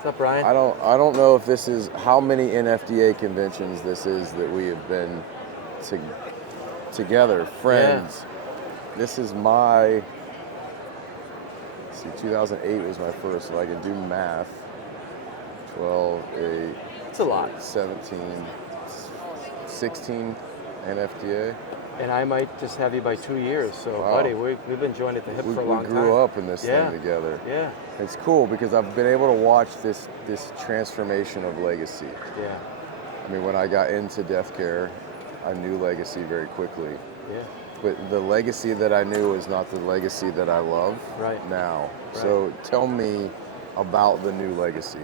What's up, Ryan? I don't know if this is how many NFDA conventions this is that we have been to, together, friends. This is my, let's see, 2008 was my first, so I can do math. 12, 8, It's a lot. 17, 16 NFDA. And I might just have you by 2 years. So, Wow. buddy, we've been joined at the hip for a long We time. grew up in this Yeah. thing together. Yeah. It's cool because I've been able to watch this transformation of legacy. Yeah. I mean, when I got into death care, I knew legacy very quickly. Yeah. But the legacy that I knew is not the legacy that I love now. Right. So tell me about the new legacy.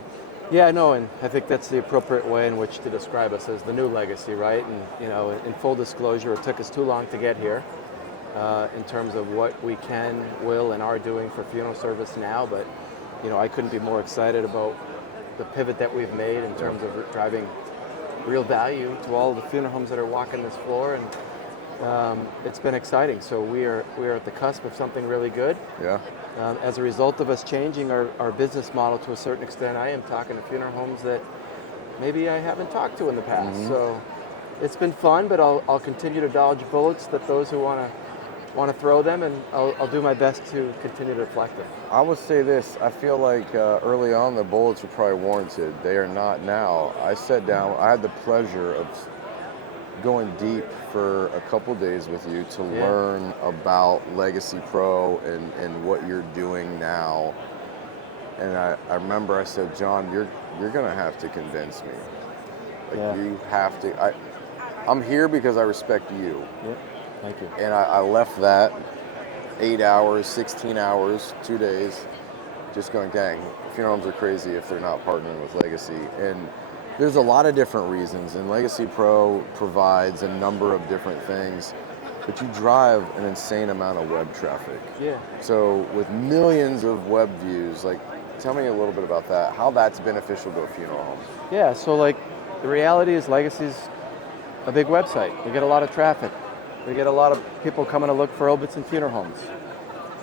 Yeah, no, and I think that's the appropriate way in which to describe us as the new legacy, right? And, you know, in full disclosure, it took us too long to get here in terms of what we can, will, and are doing for funeral service now. But, you know, I couldn't be more excited about the pivot that we've made in terms of driving real value to all of the funeral homes that are walking this floor. And it's been exciting. So we are at the cusp of something really good. Yeah. As a result of us changing our business model to a certain extent, I am talking to funeral homes that maybe I haven't talked to in the past. Mm-hmm. So it's been fun, but I'll continue to dodge bullets that those who want to throw them, and I'll do my best to continue to deflect them. I would say this, I feel like early on the bullets were probably warranted. They are not now. I sat down, I had the pleasure of going deep for a couple days with you to learn about Legacy Pro and what you're doing now. And I remember I said, John, you're gonna have to convince me. Like you have to. I'm here because I respect you. Yep. Thank you. And I left that 8 hours, 16 hours, 2 days, just going, dang, funeral homes are crazy if they're not partnering with Legacy. And there's a lot of different reasons, and Legacy Pro provides a number of different things, but you drive an insane amount of web traffic. Yeah. So with millions of web views, like, tell me a little bit about that, how that's beneficial to a funeral home. Yeah, so like the reality is Legacy's a big website. We get a lot of traffic. We get a lot of people coming to look for obits in funeral homes.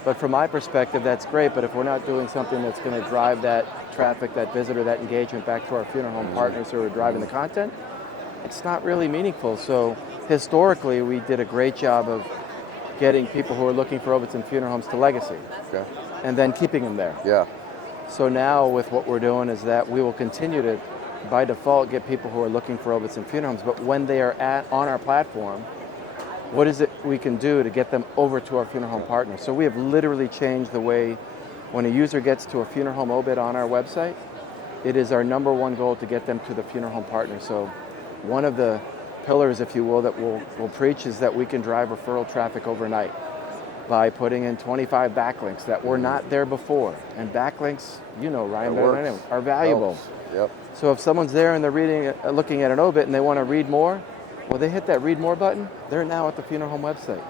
But from my perspective, that's great, but if we're not doing something that's going to drive that traffic, that visitor, that engagement back to our funeral home partners who are driving the content, it's not really meaningful. So historically, we did a great job of getting people who are looking for obits in funeral homes to Legacy, and then keeping them there. Yeah. So now with what we're doing is that we will continue to, by default, get people who are looking for obits in funeral homes, but when they are on our platform, what is it we can do to get them over to our funeral home partners? So we have literally changed the way when a user gets to a funeral home obit on our website, it is our number one goal to get them to the funeral home partner. So one of the pillars, if you will, that we'll preach is that we can drive referral traffic overnight by putting in 25 backlinks that were not there before. And backlinks, you know, Ryan, better than anyone, are valuable. Yep. So if someone's there and they're looking at an obit and they want to read more, well, they hit that read more button, they're now at the funeral home website.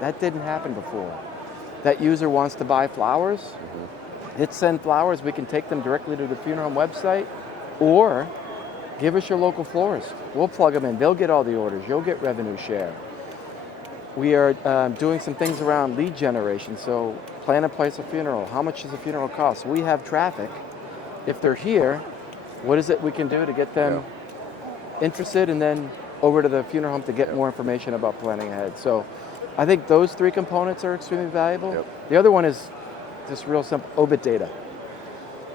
That didn't happen before. That user wants to buy flowers, hit send flowers, we can take them directly to the funeral home website, or give us your local florist. We'll plug them in, they'll get all the orders, you'll get revenue share. We are doing some things around lead generation, so plan and place a funeral. How much does a funeral cost? We have traffic. If they're here, what is it we can do to get them interested and then over to the funeral home to get more information about planning ahead? So I think those three components are extremely valuable. Yep. The other one is just real simple, obit data.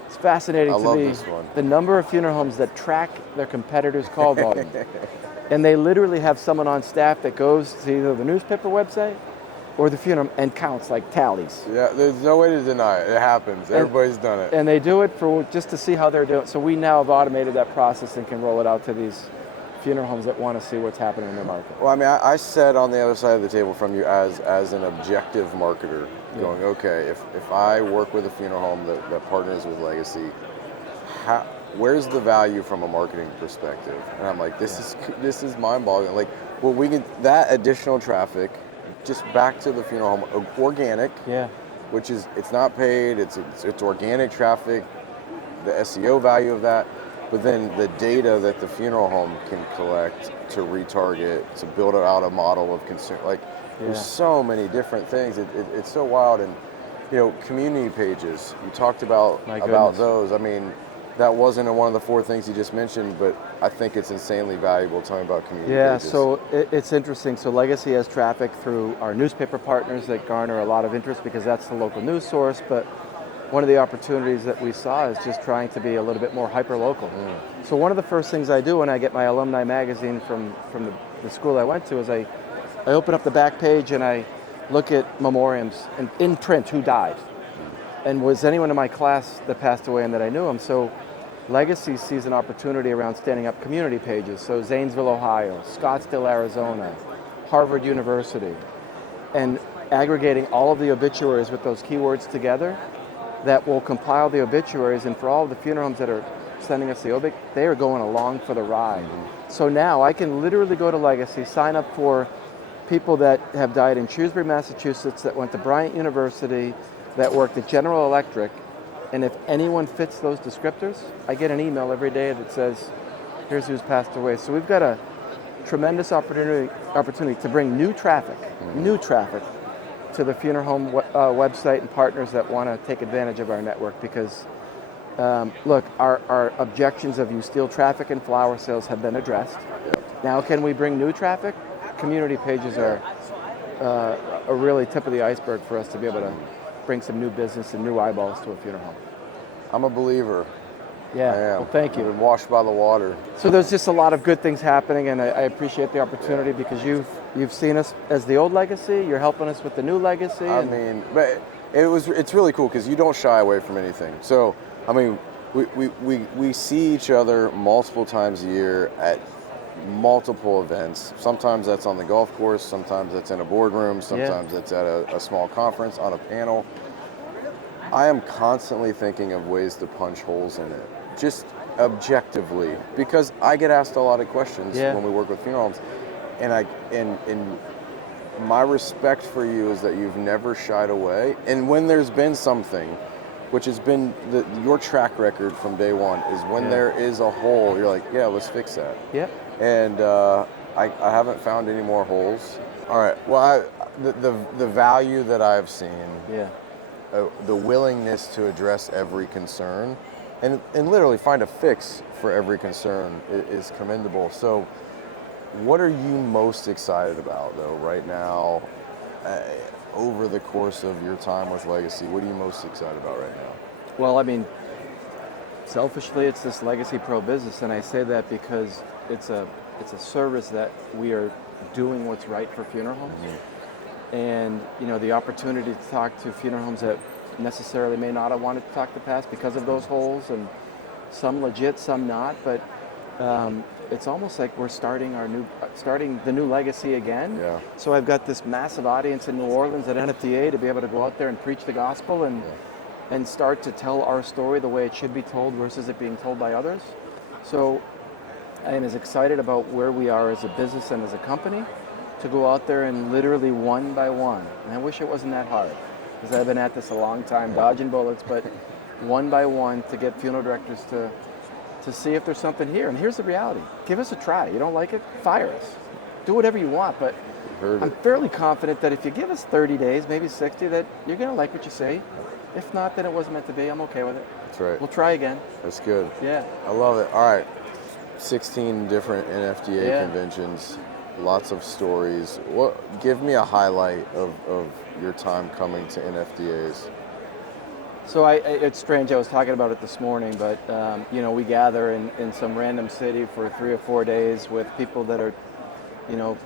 It's fascinating to love me this one. the number of funeral homes that track their competitors' call volume. And they literally have someone on staff that goes to either the newspaper website or the funeral and counts, like tallies. Yeah, there's no way to deny it. It happens. Everybody's done it. And they do it just to see how they're doing. So we now have automated that process and can roll it out to these funeral homes that want to see what's happening in their market. Well, I mean, I sat on the other side of the table from you as an objective marketer, going, okay, if I work with a funeral home that partners with Legacy, where's the value from a marketing perspective? And I'm like, this is mind-boggling. Like, well, we get that additional traffic just back to the funeral home, organic. Yeah. Which is, it's not paid, it's organic traffic, the SEO value of that, but then the data that the funeral home can collect to retarget, to build out a model of consumer, like there's so many different things. It's so wild. And you know, community pages, you talked about those. I mean, that wasn't one of the 4 things you just mentioned, but I think it's insanely valuable. Tell me about community Yeah, pages. so it's interesting. So Legacy has traffic through our newspaper partners that garner a lot of interest because that's the local news source. But one of the opportunities that we saw is just trying to be a little bit more hyper-local. So one of the first things I do when I get my alumni magazine from the school I went to is I open up the back page and I look at memoriams and in print who died. And was anyone in my class that passed away and that I knew them. So Legacy sees an opportunity around standing up community pages. So Zanesville, Ohio, Scottsdale, Arizona, Harvard University, and aggregating all of the obituaries with those keywords together that will compile the obituaries. And for all of the funeral homes that are sending us the obit, they are going along for the ride. So now I can literally go to Legacy, sign up for people that have died in Shrewsbury, Massachusetts, that went to Bryant University, that worked at General Electric, and if anyone fits those descriptors, I get an email every day that says, here's who's passed away. So we've got a tremendous opportunity to bring new traffic to the funeral home website and partners that want to take advantage of our network because, look, our objections of you steal traffic and flower sales have been addressed. Now, can we bring new traffic? Community pages are a really tip of the iceberg for us to be able to bring some new business and new eyeballs to a funeral home. I'm a believer. Yeah, I am. well, thank you. I've been washed by the water. So there's just a lot of good things happening, and I appreciate the opportunity because you've seen us as the old Legacy. You're helping us with the new Legacy. I mean, but it's really cool because you don't shy away from anything. So, I mean, we see each other multiple times a year at multiple events. Sometimes that's on the golf course, sometimes that's in a boardroom, sometimes that's at a small conference, on a panel. I am constantly thinking of ways to punch holes in it, just objectively, because I get asked a lot of questions when we work with funeral homes, and my respect for you is that you've never shied away, and when there's been something, which has been your track record from day one, is when there is a hole, you're like, yeah, let's fix that. Yep. And I haven't found any more holes. All right. Well, the value that I've seen, the willingness to address every concern, and literally find a fix for every concern is commendable. So, what are you most excited about, though, right now, over the course of your time with Legacy? What are you most excited about right now? Well, I mean, selfishly, it's this Legacy Pro business, and I say that because it's a service that we are doing what's right for funeral homes. And the opportunity to talk to funeral homes that necessarily may not have wanted to talk to past because of those holes, and some legit, some not, but it's almost like we're starting the new Legacy again. Yeah. So I've got this massive audience in New Orleans at NFDA to be able to go out there and preach the gospel and start to tell our story the way it should be told versus it being told by others. So I am as excited about where we are as a business and as a company to go out there and literally one by one, and I wish it wasn't that hard because I've been at this a long time dodging bullets, but one by one to get funeral directors to see if there's something here. And here's the reality. Give us a try. You don't like it? Fire us. Do whatever you want, but I'm fairly confident that if you give us 30 days, maybe 60, that you're going to like what you say. If not, then it wasn't meant to be. I'm okay with it. That's right. We'll try again. That's good. Yeah. I love it. All right. 16 different NFDA conventions, lots of stories. Give me a highlight of your time coming to NFDAs. So it's strange, I was talking about it this morning, but we gather in some random city for 3 or 4 days with people that are,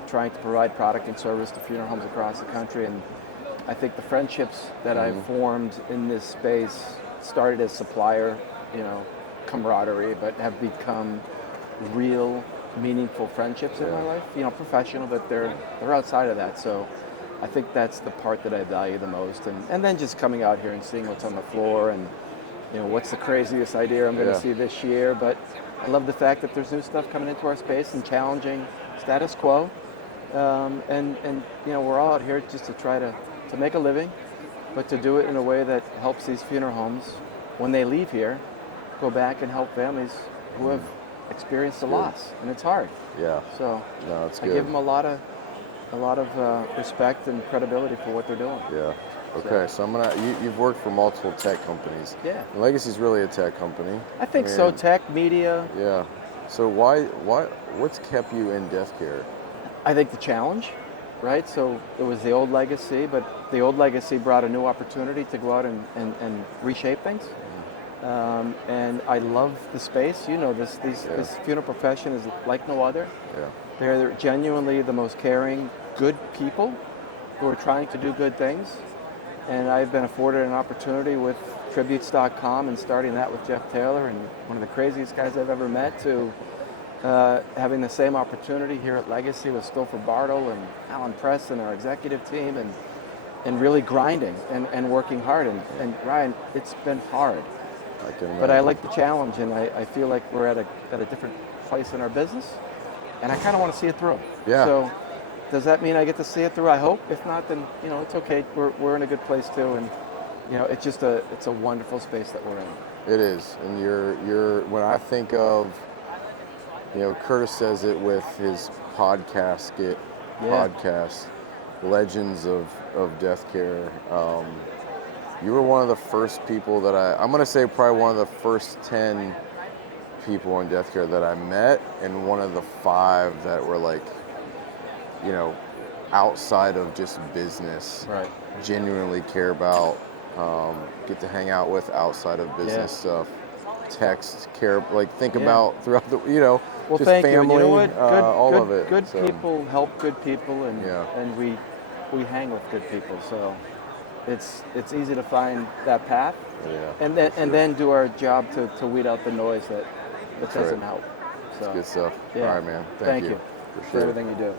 trying to provide product and service to funeral homes across the country. And I think the friendships that I've formed in this space started as supplier, camaraderie, but have become real, meaningful friendships in my life. Professional, but they're outside of that. So I think that's the part that I value the most. And then just coming out here and seeing what's on the floor and, what's the craziest idea I'm going to see this year. But I love the fact that there's new stuff coming into our space and challenging status quo. And we're all out here just to try to make a living, but to do it in a way that helps these funeral homes, when they leave here, go back and help families who have experienced a loss, and it's hard. Yeah. So no, it's good. I give them a lot of respect and credibility for what they're doing. Yeah. Okay, so you've worked for multiple tech companies. Yeah. Legacy's really a tech company. I think so. Tech, media. Yeah. So what's kept you in death care? I think the challenge, right? So it was the old legacy, but the old legacy brought a new opportunity to go out and reshape things. And I love the space. You know, this funeral profession is like no other. Yeah. They're genuinely the most caring, good people who are trying to do good things. And I've been afforded an opportunity with Tributes.com and starting that with Jeff Taylor, and one of the craziest guys I've ever met, to having the same opportunity here at Legacy with Stouffer Bartle and Alan Press and our executive team, and really grinding and working hard. And Ryan, it's been hard. But I like the challenge, and I feel like we're at a different place in our business, and I kind of want to see it through. Yeah. So does that mean I get to see it through? I hope. If not, then it's okay. We're in a good place too, and it's a wonderful space that we're in. It is, and you're when I think of, Curtis says it with his podcast, Legends of Death Care. You were one of the first people that I'm going to say probably one of the first 10 people in death care that I met, and one of the 5 that were like, outside of just business, right? Genuinely care about, get to hang out with outside of business stuff, text, care, like think about throughout the, well, just thank family, you. You know what? all of it. Good people help good people, and we hang with good people, so it's easy to find that path, and then do our job to weed out the noise that doesn't help. So that's good stuff. All right, man. Thank you. For everything you do.